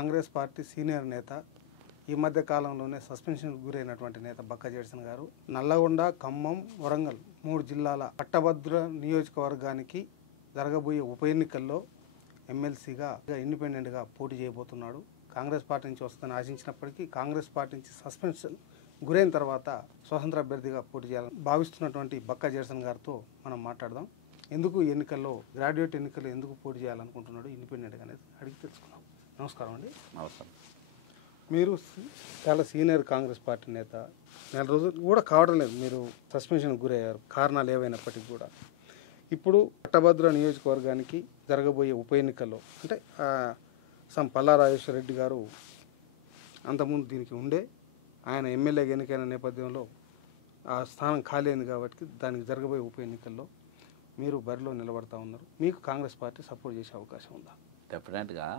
Congress party senior నేత, ఈ మధ్య కాలంలోనే సస్పెన్షన్ గురైనటువంటి నేత బక్కా జడ్సన్ గారు నల్లగొండ, ఖమ్మం, వరంగల్ 3 జిల్లాల పట్టభద్ర నియోజకవర్గానికి జరగబోయే ఉప ఎన్నికల్లో ఎమ్మెల్సీగా ఇండిపెండెంట్గా పోటీ చేయబోతున్నాడు. కాంగ్రెస్ పార్టీ నుంచి వస్తుందని ఆశించినప్పటికీ కాంగ్రెస్ పార్టీ నుంచి సస్పెన్షన్ గురైన తర్వాత స్వతంత్ర అభ్యర్థిగా పోటీ చేయాలని భావిస్తున్నటువంటి బక్కా జడ్సన్ గారితో మనం మాట్లాడదాం. ఎందుకు ఎన్నికల్లో గ్రాడ్యుయేట్ ఎన్నికల్లో ఎందుకు పోటీ చేయాలనుకుంటున్నాడు ఇండిపెండెంట్గా అనేది అడిగి తెలుసుకున్నాం. నమస్కారం అండి. నమస్కారం. మీరు చాలా సీనియర్ కాంగ్రెస్ పార్టీ నేత, నెల రోజులు కూడా కావడం లేదు, మీరు సస్పెన్షన్ గురయ్యారు. కారణాలు ఏవైనప్పటికీ కూడా ఇప్పుడు పట్టభద్ర నియోజకవర్గానికి జరగబోయే ఉప ఎన్నికల్లో అంటే పల్లా రాజేశ్వర రెడ్డి గారు అంతకుముందు దీనికి ఉండే, ఆయన ఎమ్మెల్యేగా ఎన్నికైన నేపథ్యంలో ఆ స్థానం ఖాళీ అయింది కాబట్టి దానికి జరగబోయే ఉప ఎన్నికల్లో మీరు బరిలో నిలబడతా ఉన్నారు. మీకు కాంగ్రెస్ పార్టీ సపోర్ట్ చేసే అవకాశం ఉందా? డెఫినెట్గా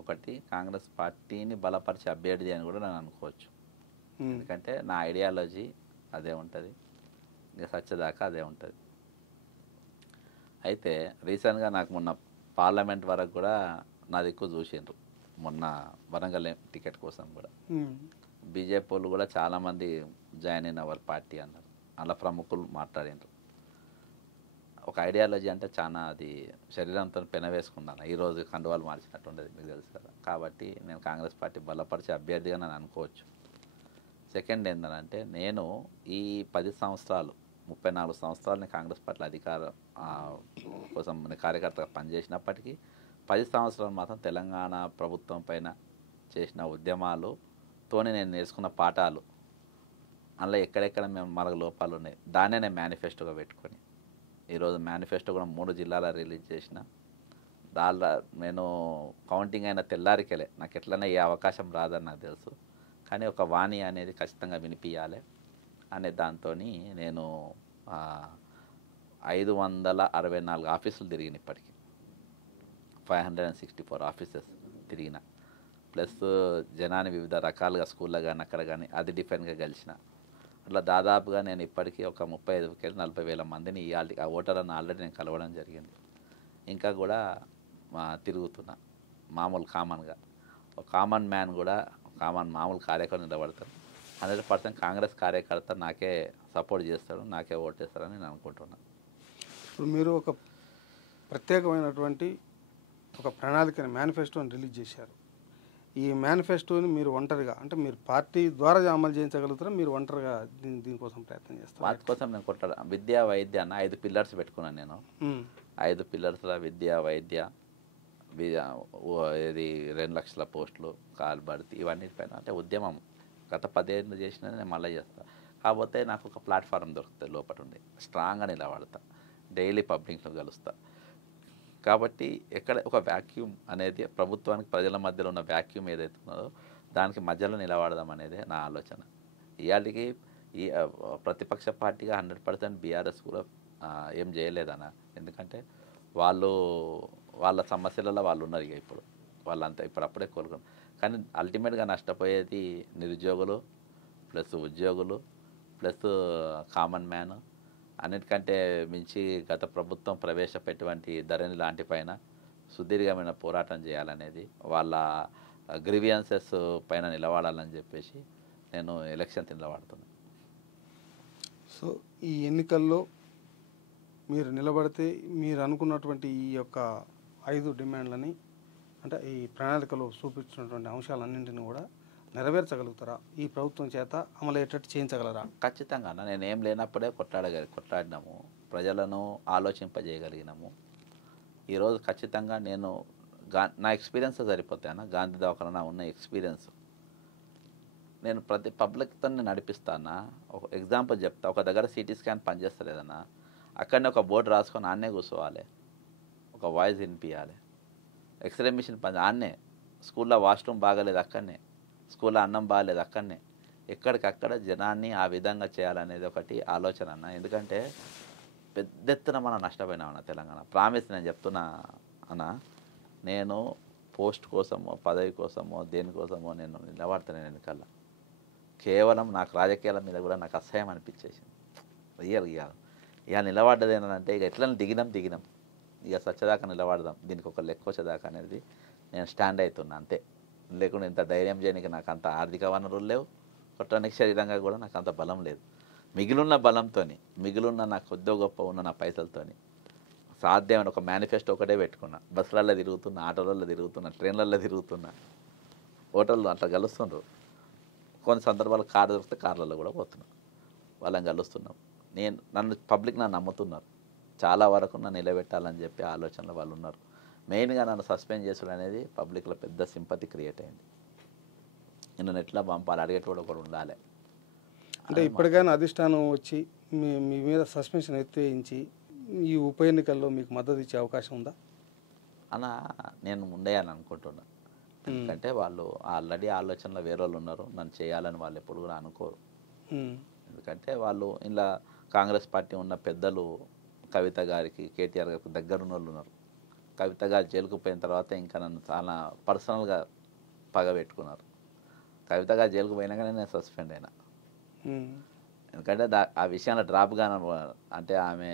ఒకటి కాంగ్రెస్ పార్టీని బలపరిచే అభ్యర్థి అని కూడా నేను అనుకోవచ్చు. ఎందుకంటే నా ఐడియాలజీ అదే ఉంటుంది, ఇంకా సత్యదాకా అదే ఉంటుంది. అయితే రీసెంట్గా నాకు మొన్న పార్లమెంట్ వరకు కూడా నా దిక్కు చూసిండ్రు. మొన్న వరంగల్ టికెట్ కోసం కూడా బీజేపీ వాళ్ళు కూడా చాలామంది జాయిన్ అయిన వాళ్ళ పార్టీ అన్నారు. అలా ప్రముఖులు మాట్లాడినారు. ఒక ఐడియాలజీ అంటే చాలా అది శరీరంతో పెనవేసుకున్నాను. ఈరోజు కండువాలు మార్చినట్టు ఉండేది, మీకు తెలుసు కదా. కాబట్టి నేను కాంగ్రెస్ పార్టీ బలపరిచే అభ్యర్థిగా నేను అనుకోవచ్చు. సెకండ్ ఏంటంటే నేను ఈ 10 సంవత్సరాలు 34 సంవత్సరాలు నేను కాంగ్రెస్ పార్టీ అధికారం కోసం కార్యకర్తగా పనిచేసినప్పటికీ 10 సంవత్సరాలు మాత్రం తెలంగాణ ప్రభుత్వం పైన చేసిన ఉద్యమాలతోనే నేను నేర్చుకున్న పాఠాలు, అందులో ఎక్కడెక్కడ మేము మనకు లోపాలు ఉన్నాయి దాన్నే నేను మేనిఫెస్టోగా పెట్టుకొని ఈరోజు మేనిఫెస్టో కూడా 3 జిల్లాల రిలీజ్ చేసిన. దానిలో నేను కౌంటింగ్ అయిన తెల్లారికెళ్ళే నాకు ఎట్లనే ఏ అవకాశం రాదని నాకు తెలుసు, కానీ ఒక వాణి అనేది ఖచ్చితంగా వినిపించాలి అనే దాంతో నేను 564 ఆఫీసులు తిరిగిన, ఇప్పటికీ 564 ఆఫీసెస్ తిరిగిన, ప్లస్ జనాన్ని వివిధ రకాలుగా స్కూల్లో కానీ అక్కడ కానీ అది డిఫరెంట్గా కలిసిన. అట్లా దాదాపుగా నేను ఇప్పటికీ ఒక 35,000-40,000 మందిని ఆ ఓటర్లను ఆల్రెడీ నేను కలవడం జరిగింది. ఇంకా కూడా తిరుగుతున్నా మామూలు కామన్గా. ఒక కామన్ మ్యాన్ కూడా మామూలు కార్యకర్త నిలబడతాను. 100% కాంగ్రెస్ కార్యకర్త నాకే సపోర్ట్ చేస్తాడు, నాకే ఓటేస్తారని నేను అనుకుంటున్నాను. ఇప్పుడు మీరు ఒక ప్రత్యేకమైనటువంటి ఒక ప్రణాళికని మేనిఫెస్టోని రిలీజ్ చేశారు. ఈ మేనిఫెస్టోని మీరు ఒంటరిగా అంటే మీరు పార్టీ ద్వారా అమలు చేయించగలుగుతారా, మీరు ఒంటరిగా దీనికోసం ప్రయత్నం చేస్తారు? వాటి కోసం నేను కొట్టాడు విద్యా వైద్య అన్న 5 పిల్లర్స్ పెట్టుకున్నాను నేను. 5 పిల్లర్స్లో విద్య, వైద్య, ఇది 2 లక్షల పోస్టులు, కాల్ భర్తీ, ఇవన్నిటిపైన అంటే ఉద్యమం గత 10 ఏళ్ళు చేసినా నేను మళ్ళీ చేస్తాను. కాకపోతే నాకు ఒక ప్లాట్ఫారం దొరుకుతుంది, లోపల ఉండి స్ట్రాంగ్గా నిలబడతా, డైలీ పబ్లిక్లో కలుస్తా. కాబట్టి ఎక్కడ ఒక వ్యాక్యూమ్ అనేది ప్రభుత్వానికి ప్రజల మధ్యలో ఉన్న వ్యాక్యూమ్ ఏదైతే ఉన్నదో దానికి మధ్యలో నిలబడదాం అనేది నా ఆలోచన. ఇవాళకి ఈ ప్రతిపక్ష పార్టీగా 100% బీఆర్ఎస్ కూడా ఏం చేయలేదన్న. ఎందుకంటే వాళ్ళ సమస్యలలో వాళ్ళు ఉన్నారు. ఇక ఇప్పుడు వాళ్ళంతా ఇప్పుడప్పుడే కోలుకున్నారు. కానీ అల్టిమేట్గా నష్టపోయేది నిరుద్యోగులు ప్లస్ ఉద్యోగులు ప్లస్ కామన్ మ్యాన్. అన్నిటికంటే మించి గత ప్రభుత్వం ప్రవేశపెట్టినటువంటి ధరణి లాంటి పైన సుదీర్ఘమైన పోరాటం చేయాలనేది, వాళ్ళ గ్రీవియన్సెస్ పైన నిలబడాలని చెప్పేసి నేను ఎలక్షన్ నిలబడుతున్నాను. సో ఈ ఎన్నికల్లో మీరు నిలబడితే మీరు అనుకున్నటువంటి ఈ యొక్క 5 డిమాండ్లని అంటే ఈ ప్రణాళికలో చూపించినటువంటి అంశాలన్నింటినీ కూడా నెరవేర్చగలుగుతారా? ఈ ప్రభుత్వం చేత అమలయ్యేటట్టు చేయించగలరా? ఖచ్చితంగా నేను ఏం లేనప్పుడే కొట్లాడినాము, ప్రజలను ఆలోచింపజేయగలిగినాము. ఈరోజు ఖచ్చితంగా నేను నా ఎక్స్పీరియన్స్ సరిపోతాయన్న. గాంధీ దవాఖాన ఉన్న ఎక్స్పీరియన్స్ నేను ప్రతి పబ్లిక్తో నడిపిస్తానా. ఒక ఎగ్జాంపుల్ చెప్తా. ఒక దగ్గర సిటీ స్కాన్ పనిచేస్తలేదన్నా, అక్కడనే ఒక బోర్డు రాసుకొని ఆన్నే కూర్చోవాలి, ఒక వాయిస్ వినిపించాలి. ఎక్స్రే మిషన్ ఆన్నే, స్కూల్లో వాష్రూమ్ బాగాలేదు అక్కడనే, స్కూల్లో అన్నం బాగాలేదు అక్కడనే, ఎక్కడికక్కడ జనాన్ని ఆ విధంగా చేయాలనేది ఒకటి ఆలోచన అన్న. ఎందుకంటే పెద్ద ఎత్తున మనం నష్టపోయినామన్న తెలంగాణ. ప్రామిస్ నేను చెప్తున్నా అన్న, నేను పోస్ట్ కోసమో పదవి కోసమో దేనికోసమో నేను నిలబడతాను ఎన్నికల్లో. కేవలం నాకు రాజకీయాల మీద కూడా నాకు అసహ్యం అనిపించేసింది. ఇక నిలబడ్డది ఏంటంటే ఇక ఎట్లా దిగినాం ఇక సచ్చదాకా నిలబడదాం, దీనికి ఒక లెక్క వచ్చేదాకా అనేది నేను స్టాండ్ అవుతున్నా అంతే. లేకుండా ఇంత ధైర్యం చేయడానికి నాకు అంత ఆర్థిక వనరులు లేవు, కొట్టడానికి శరీరంగా కూడా నాకు అంత బలం లేదు. మిగిలిన బలంతో, మిగిలిన నాకు కొద్దిగా గొప్ప ఉన్న నా పైసలతోని సాధ్యమైన ఒక మేనిఫెస్టో ఒకటే పెట్టుకున్నా. బస్సులలో తిరుగుతున్నా, ఆటోలలో తిరుగుతున్నా, ట్రైన్లలో తిరుగుతున్నా, హోటల్లో అట్లా కలుస్తుండ్రు. కొన్ని సందర్భాలు కారు దొరికితే కార్లలో కూడా పోతున్నాం, వాళ్ళని కలుస్తున్నాం. పబ్లిక్ నన్ను నమ్ముతున్నారు, చాలా వరకు నన్ను నిలబెట్టాలని చెప్పి ఆలోచనలు వాళ్ళు ఉన్నారు. మెయిన్గా నన్ను సస్పెండ్ చేసుడు అనేది పబ్లిక్లో పెద్ద సింపతి క్రియేట్ అయింది. నన్ను ఎట్లా పంపాలి అడిగేటోడు ఒకడు ఉండాలి. అంటే ఇప్పటికైనా అధిష్టానం వచ్చి మీ మీద సస్పెన్షన్ ఎత్తివేయించి ఈ ఉప ఎన్నికల్లో మీకు మద్దతు ఇచ్చే అవకాశం ఉందా అన్న? నేను ఉండేయాలని అనుకుంటున్నా. ఎందుకంటే వాళ్ళు ఆల్రెడీ ఆలోచనలో వేరే వాళ్ళు ఉన్నారు, నన్ను చేయాలని వాళ్ళు ఎప్పుడు కూడా అనుకోరు. ఎందుకంటే వాళ్ళు ఇలా కాంగ్రెస్ పార్టీ ఉన్న పెద్దలు కవిత గారికి, కేటీఆర్ గారికి దగ్గరున్న వాళ్ళు ఉన్నారు. కవిత గారు జైలుకు పోయిన తర్వాత ఇంకా నన్ను చాలా పర్సనల్గా పగబెట్టుకున్నారు. కవిత గారు జైలుకు పోయినాకనే నేను సస్పెండ్ అయినా. ఎందుకంటే ఆ విషయంలో డ్రాప్గా, అంటే ఆమె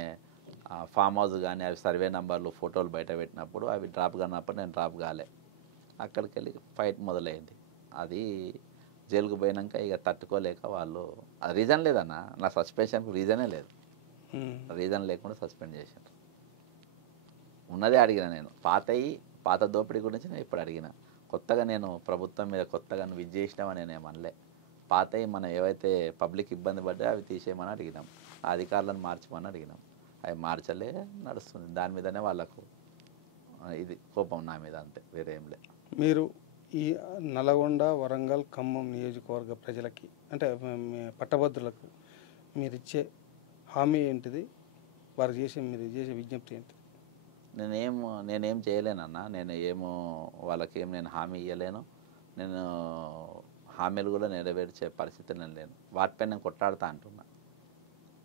ఫామ్ హౌస్ కానీ అవి సర్వే నెంబర్లు ఫోటోలు బయట పెట్టినప్పుడు అవి డ్రాప్ కానప్పుడు నేను డ్రాప్ కాలే. అక్కడికి వెళ్ళి ఫైట్ మొదలైంది. అది జైలుకు పోయినాక ఇక తట్టుకోలేక వాళ్ళు, రీజన్ లేదన్న, నా సస్పెన్షన్కి రీజనే లేదు. రీజన్ లేకుండా సస్పెండ్ చేశారు. ఉన్నదే అడిగిన నేను, పాత దోపిడీ గురించి నేను ఇప్పుడు అడిగిన. కొత్తగా నేను ప్రభుత్వం మీద కొత్తగా నువ్వు ఇది చేసినామని నేను ఏమనలే. పాతవి మనం ఏవైతే పబ్లిక్ ఇబ్బంది పడ్డా అవి తీసేయమని అడిగినాం, ఆ అధికారులను మార్చమని అడిగినాం. అవి మార్చలే, నడుస్తుంది. దాని మీదనే వాళ్ళకు ఇది కోపం నా మీద, అంతే, వేరే ఏం లేదు. మీరు ఈ నల్గొండ, వరంగల్, ఖమ్మం నియోజకవర్గ ప్రజలకి, అంటే పట్టభద్రులకు మీరిచ్చే హామీ ఏంటిది? మీరు చేసే విజ్ఞప్తి ఏంటి? నేనేం చేయలేనన్న. వాళ్ళకేం నేను హామీ ఇవ్వలేను. నేను హామీలు కూడా నెరవేర్చే పరిస్థితి నేను లేను. వాటిపై నేను కొట్టాడుతా అంటున్నా.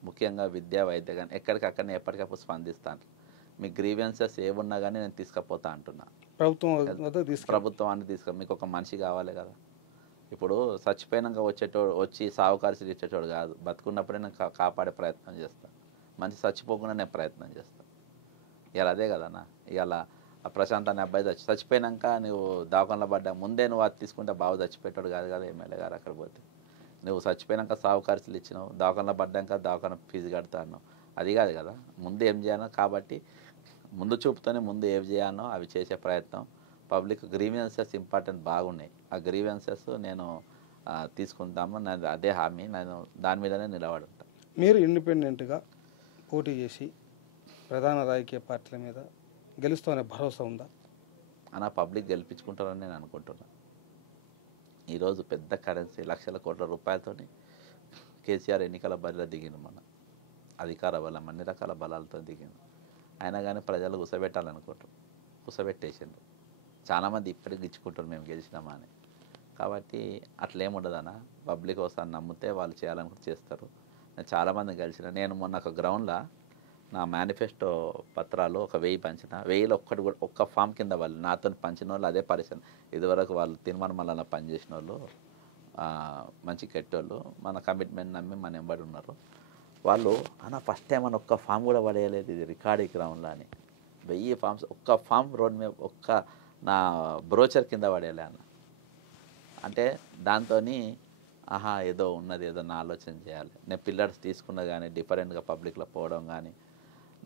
ముఖ్యంగా విద్యా, వైద్య కానీ ఎక్కడికక్కడ ఎప్పటికప్పుడు స్పందిస్తాను. మీ గ్రీవెన్సెస్ ఏమున్నా కానీ నేను తీసుకుపోతా అంటున్నా. ప్రభుత్వాన్ని మీకు ఒక మనిషి కావాలి కదా. ఇప్పుడు చచ్చిపోయినాక వచ్చి సావుకారిసి ఇచ్చేటోడు కాదు, బతుకున్నప్పుడే నేను కాపాడే ప్రయత్నం చేస్తాను. మనిషి చచ్చిపోకుండా నేను ప్రయత్నం చేస్తాను. ఇవాళ అదే కదన్నా. ఇవాళ ప్రశాంత్ అనే అబ్బాయి చచ్చిపోయినాక నువ్వు దవాఖానలో పడ్డా ముందే నువ్వు అది తీసుకుంటే బాగా చచ్చిపోయేటోడు కాదు కదా ఎమ్మెల్యే గారు. అక్కడ పోతే నువ్వు చచ్చిపోయినాక సావుకారిసీలు ఇచ్చినావు, దవాఖానలో పడ్డాక దవాఖాన ఫీజు కడతాను, అది కాదు కదా. ముందు ఏం చేయాలో, కాబట్టి ముందు చూపుతోనే ముందు ఏం చేయాలో అవి చేసే ప్రయత్నం. పబ్లిక్ గ్రీవెన్సెస్ ఇంపార్టెంట్ బాగున్నాయి. ఆ గ్రీవెన్సెస్ నేను తీసుకుంటాము. నేను అదే హామీ, నేను దాని మీదనే నిలబడుంటాను. మీరు ఇండిపెండెంట్గా పోటీ చేసి ప్రధాన రాజకీయ పార్టీల మీద గెలుస్తామనే భరోసా ఉందా అన్న? పబ్లిక్ గెలిపించుకుంటారని నేను అనుకుంటున్నాను. ఈరోజు పెద్ద కరెన్సీ లక్షల కోట్ల రూపాయలతో కేసీఆర్ ఎన్నికల బరిలో దిగిండు. మన అధికార బలం అన్ని రకాల బలాలతో దిగిండు. అయినా కానీ ప్రజలు కుసబెట్టాలనుకుంటారు, కుసబెట్టేసిండ్రు. చాలామంది ఇప్పటికి గిచ్చుకుంటారు మేము గెలిచినామా అని. కాబట్టి అట్లేముండదన్న. పబ్లిక్ వస్తాను నమ్మితే వాళ్ళు చేయాలనుకుంటే చేస్తారు. నేను చాలామంది గెలిచిన. నేను మొన్న ఒక గ్రౌండ్లో నా మేనిఫెస్టో పత్రాలు 1000 పంచిన. 1000లో ఒక్కటి కూడా ఒక్క ఫామ్ కింద వాళ్ళు నాతో పంచిన వాళ్ళు అదే పరిశ్రమ. ఇదివరకు వాళ్ళు తిరుమల పనిచేసిన వాళ్ళు, మంచి కెట్టోళ్ళు, మన కమిట్మెంట్ నమ్మి మన ఎంబడి ఉన్నారు. వాళ్ళు అన్న ఫస్ట్ టైం అని ఒక్క ఫామ్ కూడా పడేయలేదు, ఇది రికార్డ్ గ్రౌండ్లో అని. 1000 ఫామ్స్ ఒక్క ఫామ్ రోడ్ మీద ఒక్క నా బ్రోచర్ కింద పడేయలే అన్న. అంటే దాంతో ఆహా ఏదో ఉన్నది, ఏదో నా ఆలోచన చేయాలి. నేను పిల్లర్స్ తీసుకున్నా కానీ డిఫరెంట్గా పబ్లిక్లో పోవడం కానీ,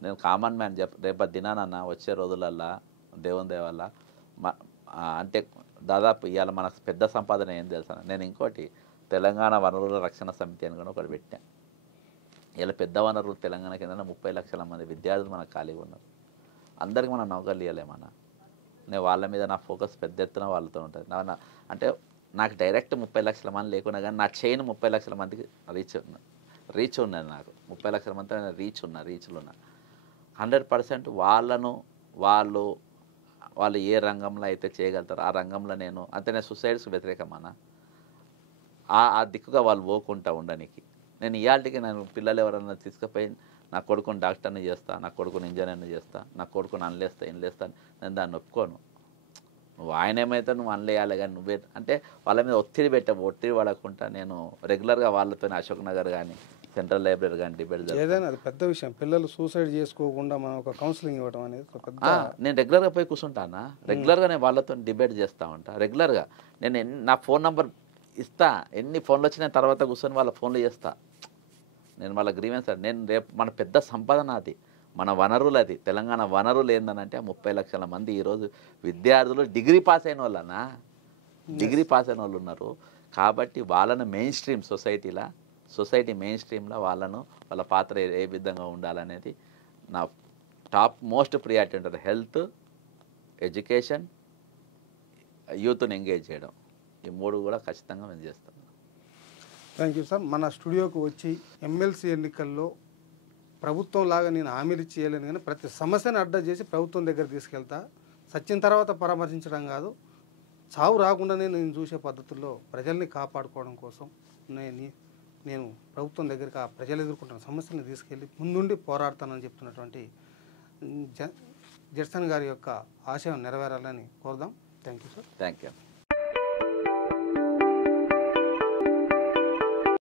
నేను కామన్ మ్యాన్ రేపటి దినానన్న వచ్చే రోజులల్లా దేవుని దేవల్ల అంటే దాదాపు ఇవాళ మనకు పెద్ద సంపాదన ఏం తెలుసా? నేను ఇంకోటి తెలంగాణ వనరుల రక్షణ సమితి అని కూడా ఒకటి పెట్టాను. ఇలా పెద్ద వనరులు తెలంగాణ కింద 30 లక్షల మంది విద్యార్థులు మనకు ఖాళీగా ఉన్నారు. అందరికీ మనం నౌకర్లు ఇవ్వలేమన్నా. నేను వాళ్ళ మీద నా ఫోకస్ పెద్ద ఎత్తున వాళ్ళతో ఉంటుంది. అంటే నాకు డైరెక్ట్ 30 లక్షల మంది లేకున్నా కానీ నా చైన్ 30 లక్షల మందికి రీచ్ ఉన్నది. నాకు 30 లక్షల మంది రీచ్లు ఉన్నా. 100% వాళ్ళు ఏ రంగంలో అయితే చేయగలుగుతారో ఆ రంగంలో నేను సుసైడ్స్కి వ్యతిరేకమన్నా. ఆ దిక్కుగా వాళ్ళు పోకుండా ఉండడానికి నేను ఇవాళకి నేను పిల్లలు ఎవరన్నా తీసుకుపోయి నా కొడుకుని డాక్టర్ని చేస్తా, నా కొడుకుని ఇంజనీర్ని చేస్తా, నా కొడుకుని ఇన్లేస్తాను, నేను దాన్ని ఒప్పుకోను. నువ్వు ఆయన ఏమైతే నువ్వు అనలేయాలి కానీ అంటే వాళ్ళ మీద ఒత్తిడి పడకుండా నేను రెగ్యులర్గా వాళ్ళతో అశోక్ నగర్ కానీ సెంట్రల్ లైబ్రరీ కానీ డిబేట్ ఏదైనా అది పెద్ద విషయం. పిల్లలు సూసైడ్ చేసుకోకుండా మనం ఒక కౌన్సిలింగ్ ఇవ్వడం అనేది ఒక పెద్ద. నేను రెగ్యులర్గా పోయి కూర్చుంటానా, రెగ్యులర్గా నేను వాళ్ళతో డిబేట్ చేస్తూ ఉంటా. రెగ్యులర్గా నేను నా ఫోన్ నెంబర్ ఇస్తా, ఎన్ని ఫోన్లు వచ్చిన తర్వాత కూర్చొని వాళ్ళ ఫోన్లు చేస్తా. నేను వాళ్ళ గ్రీవెన్స్ నేను రేపు మన పెద్ద సంపాదన అది, మన వనరులు అది. తెలంగాణ వనరులు ఏందనంటే 30 లక్షల మంది ఈరోజు విద్యార్థులు డిగ్రీ పాస్ అయిన వాళ్ళనా, డిగ్రీ పాస్ అయిన వాళ్ళు ఉన్నారు. కాబట్టి వాళ్ళను మెయిన్ స్ట్రీమ్ సొసైటీ మెయిన్ స్ట్రీమ్లో వాళ్ళ పాత్ర ఏ విధంగా ఉండాలనేది నా టాప్ మోస్ట్ ప్రియారిటీ ఉంటుంది. హెల్త్, ఎడ్యుకేషన్, యూత్ని ఎంగేజ్ చేయడం, ఈ 3 కూడా ఖచ్చితంగా మేము చేస్తాం. Thank you sir. మన స్టూడియోకి వచ్చి ఎమ్మెల్సీ ఎన్నికల్లో ప్రభుత్వం లాగా నేను హామీలు చేయలేను, కానీ ప్రతి సమస్యను అడ్డా చేసి ప్రభుత్వం దగ్గర తీసుకెళ్తా. సచ్చిన తర్వాత పరామర్శించడం కాదు, చావు రాకుండానే నేను చూసే పద్ధతుల్లో ప్రజల్ని కాపాడుకోవడం కోసం నేను ప్రభుత్వం దగ్గరికి ఆ ప్రజలు ఎదుర్కొంటున్న సమస్యలను తీసుకెళ్ళి ముందుండి పోరాడతానని చెప్తున్నటువంటి జడ్సన్ గారి యొక్క ఆశయం నెరవేరాలని కోరుదాం. Thank you sir. Thank you.